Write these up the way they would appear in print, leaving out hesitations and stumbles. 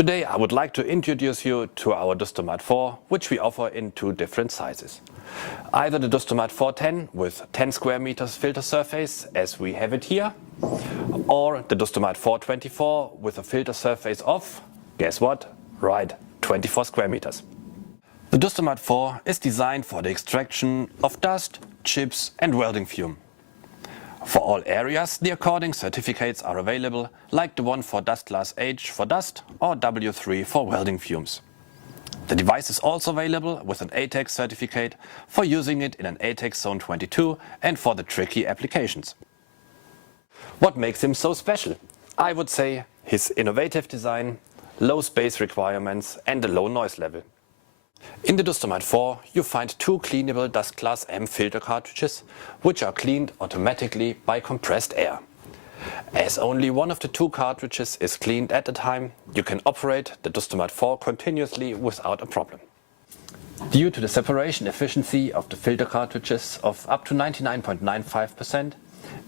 Today I would like to introduce you to our Dustomat 4, which we offer in two different sizes. Either the Dustomat 410 with 10 square meters filter surface as we have it here, or the Dustomat 424 with a filter surface of, guess what? Right, 24 square meters. The Dustomat 4 is designed for the extraction of dust, chips and welding fume. For all areas, the according certificates are available, like the one for dust class H for dust or W3 for welding fumes. The device is also available with an ATEX certificate for using it in an ATEX Zone 22 and for the tricky applications. What makes him so special? I would say his innovative design, low space requirements and a low noise level. In the Dustomat 4 you find two cleanable dust class M filter cartridges, which are cleaned automatically by compressed air. As only one of the two cartridges is cleaned at a time, you can operate the Dustomat 4 continuously without a problem. Due to the separation efficiency of the filter cartridges of up to 99.95%,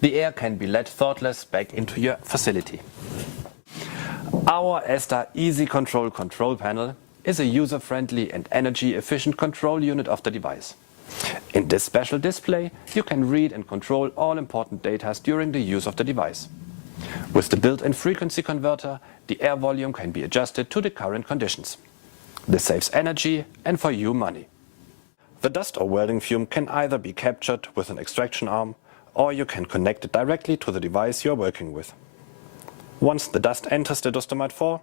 the air can be let thoughtless back into your facility. Our ESTA Easy Control control panel is a user-friendly and energy-efficient control unit of the device. In this special display, you can read and control all important data during the use of the device. With the built-in frequency converter, the air volume can be adjusted to the current conditions. This saves energy and for you money. The dust or welding fume can either be captured with an extraction arm, or you can connect it directly to the device you are working with. Once the dust enters the Dustomat 4,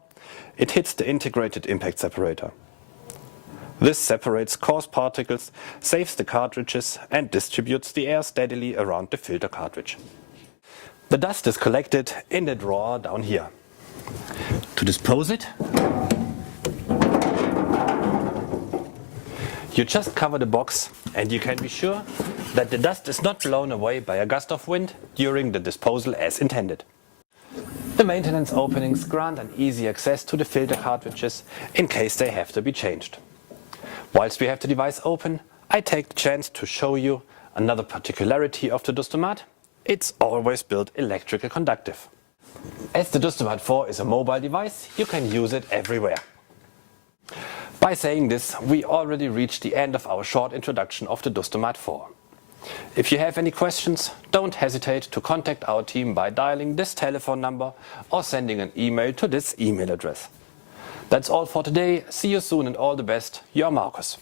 it hits the integrated impact separator. This separates coarse particles, saves the cartridges and distributes the air steadily around the filter cartridge. The dust is collected in the drawer down here. To dispose it, you just cover the box and you can be sure that the dust is not blown away by a gust of wind during the disposal as intended. The maintenance openings grant an easy access to the filter cartridges in case they have to be changed. Whilst we have the device open, I take the chance to show you another particularity of the Dustomat. It's always built electrical conductive. As the Dustomat 4 is a mobile device, you can use it everywhere. By saying this, we already reached the end of our short introduction of the Dustomat 4. If you have any questions, don't hesitate to contact our team by dialing this telephone number or sending an email to this email address. That's all for today. See you soon and all the best. Your Markus.